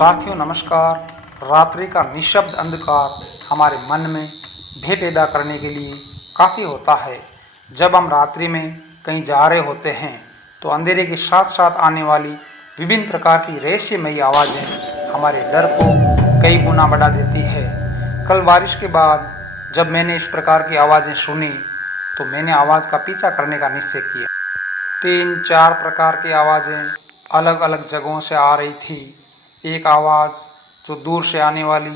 साथियों नमस्कार। रात्रि का निशब्द अंधकार हमारे मन में भय पैदा करने के लिए काफ़ी होता है। जब हम रात्रि में कहीं जा रहे होते हैं तो अंधेरे के साथ साथ आने वाली विभिन्न प्रकार की रहस्यमयी आवाज़ें हमारे डर को कई गुना बढ़ा देती है। कल बारिश के बाद जब मैंने इस प्रकार की आवाज़ें सुनी तो मैंने आवाज़ का पीछा करने का निश्चय किया। 3-4 प्रकार की आवाज़ें अलग अलग जगहों से आ रही थी। एक आवाज़ जो दूर से आने वाली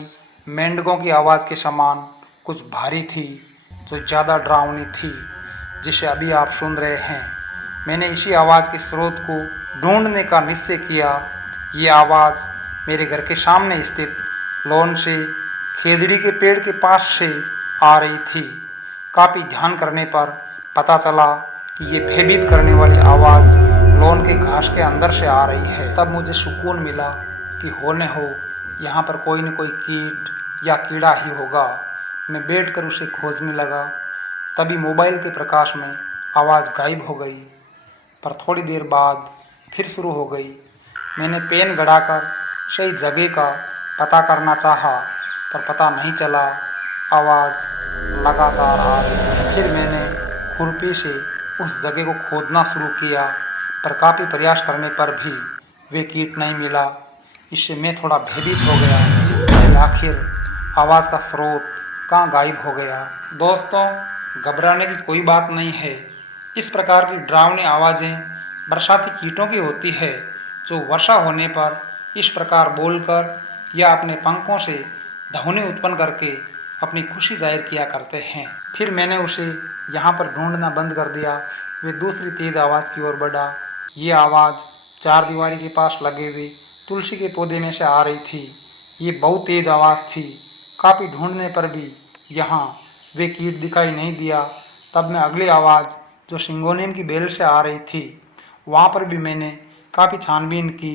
मेंढकों की आवाज़ के समान कुछ भारी थी, जो ज़्यादा डरावनी थी, जिसे अभी आप सुन रहे हैं। मैंने इसी आवाज़ के स्रोत को ढूंढने का निश्चय किया। ये आवाज़ मेरे घर के सामने स्थित लॉन से खेजड़ी के पेड़ के पास से आ रही थी। काफ़ी ध्यान करने पर पता चला कि ये भयभीत करने वाली आवाज़ लॉन के घास के अंदर से आ रही है। तब मुझे सुकून मिला कि हो न हो यहाँ पर कोई न कोई कीट या कीड़ा ही होगा। मैं बैठकर उसे खोजने लगा। तभी मोबाइल के प्रकाश में आवाज़ गायब हो गई, पर थोड़ी देर बाद फिर शुरू हो गई। मैंने पेन गड़ाकर सही जगह का पता करना चाहा, पर पता नहीं चला। आवाज़ लगातार आ रही। फिर मैंने खुरपी से उस जगह को खोदना शुरू किया, पर काफ़ी प्रयास करने पर भी वे कीट नहीं मिला। इससे मैं थोड़ा भयभीत हो गया कि आखिर आवाज़ का स्रोत कहाँ गायब हो गया। दोस्तों, घबराने की कोई बात नहीं है। इस प्रकार की डरावनी आवाज़ें बरसाती कीटों की होती है, जो वर्षा होने पर इस प्रकार बोलकर या अपने पंखों से ध्वनि उत्पन्न करके अपनी खुशी जाहिर किया करते हैं। फिर मैंने उसे यहाँ पर ढूंढना बंद कर दिया। वे दूसरी तेज़ आवाज़ की ओर बढ़ा। ये आवाज़ चारदीवारी के पास लगे हुए तुलसी के पौधे में से आ रही थी। ये बहुत तेज़ आवाज़ थी। काफ़ी ढूंढने पर भी यहाँ वे कीट दिखाई नहीं दिया। तब मैं अगली आवाज़ जो सिंगोनियम की बेल से आ रही थी, वहाँ पर भी मैंने काफ़ी छानबीन की,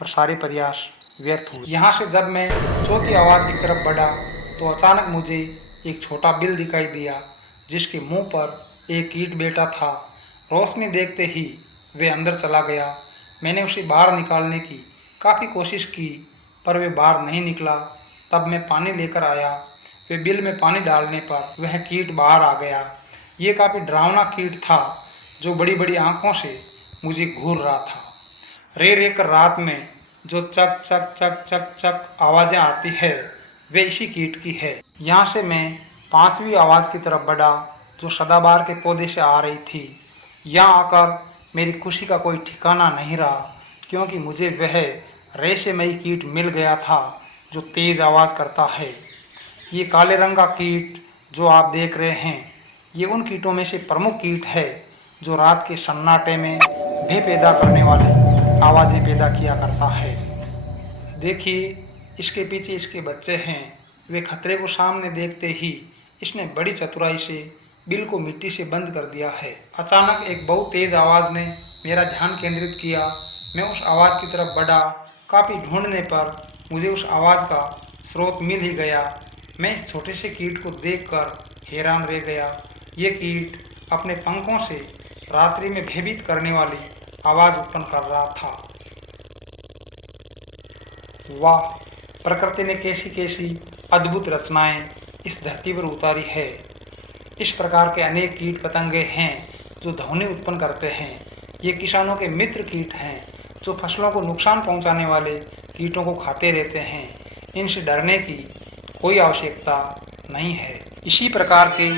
पर सारे प्रयास व्यर्थ हुए। यहाँ से जब मैं चौथी आवाज़ की तरफ बढ़ा तो अचानक मुझे एक छोटा बिल दिखाई दिया, जिसके मुंह पर एक कीट बैठा था। रोशनी देखते ही वे अंदर चला गया। मैंने उसे बाहर निकालने की काफ़ी कोशिश की, पर वे बाहर नहीं निकला। तब मैं पानी लेकर आया। वे बिल में पानी डालने पर वह कीट बाहर आ गया। ये काफ़ी डरावना कीट था, जो बड़ी बड़ी आंखों से मुझे घूर रहा था। रे कर रात में जो चक चक चक चक चक आवाज़ें आती है, वे इसी कीट की है। यहाँ से मैं पांचवी आवाज़ की तरफ बढ़ा, जो सदाबहार के पौधे से आ रही थी। यहाँ आकर मेरी खुशी का कोई ठिकाना नहीं रहा, क्योंकि मुझे वह रहस्यमयी कीट मिल गया था जो तेज़ आवाज़ करता है। ये काले रंग का कीट जो आप देख रहे हैं, ये उन कीटों में से प्रमुख कीट है जो रात के सन्नाटे में भय पैदा करने वाली आवाज़ें पैदा किया करता है। देखिए, इसके पीछे इसके बच्चे हैं। वे खतरे को सामने देखते ही इसने बड़ी चतुराई से बिल को मिट्टी से बंद कर दिया है। अचानक एक बहुत तेज़ आवाज़ ने मेरा ध्यान केंद्रित किया। मैं उस आवाज़ की तरफ बढ़ा। काफ़ी ढूंढने पर मुझे उस आवाज़ का स्रोत मिल ही गया। मैं इस छोटे से कीट को देखकर हैरान रह गया। ये कीट अपने पंखों से रात्रि में भयभीत करने वाली आवाज़ उत्पन्न कर रहा था। वाह, प्रकृति ने कैसी कैसी अद्भुत रचनाएं इस धरती पर उतारी है। इस प्रकार के अनेक कीट पतंगे हैं जो ध्वनि उत्पन्न करते हैं। ये किसानों के मित्र कीट हैं, जो फसलों को नुकसान पहुंचाने वाले कीटों को खाते रहते हैं। इनसे डरने की कोई आवश्यकता नहीं है। इसी प्रकार के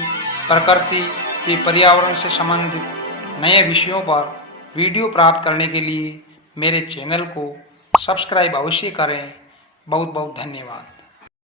प्रकृति के पर्यावरण से संबंधित नए विषयों पर वीडियो प्राप्त करने के लिए मेरे चैनल को सब्सक्राइब अवश्य करें। बहुत बहुत धन्यवाद।